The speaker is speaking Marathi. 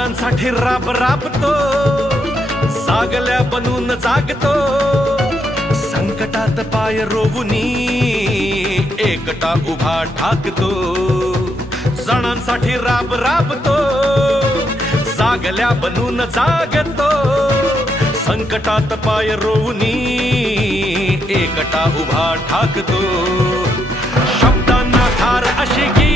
जणांसाठी राब राबतो, जागल्या बनून जागतो, संकटात पाय रोवुनी एकटा उभा ठाकतो. जणांसाठी राब राबतो, जागल्या बनून जागतो, संकटात पाय रोवुनी एकटा उभा ठाकतो. शब्दांना धार अशी की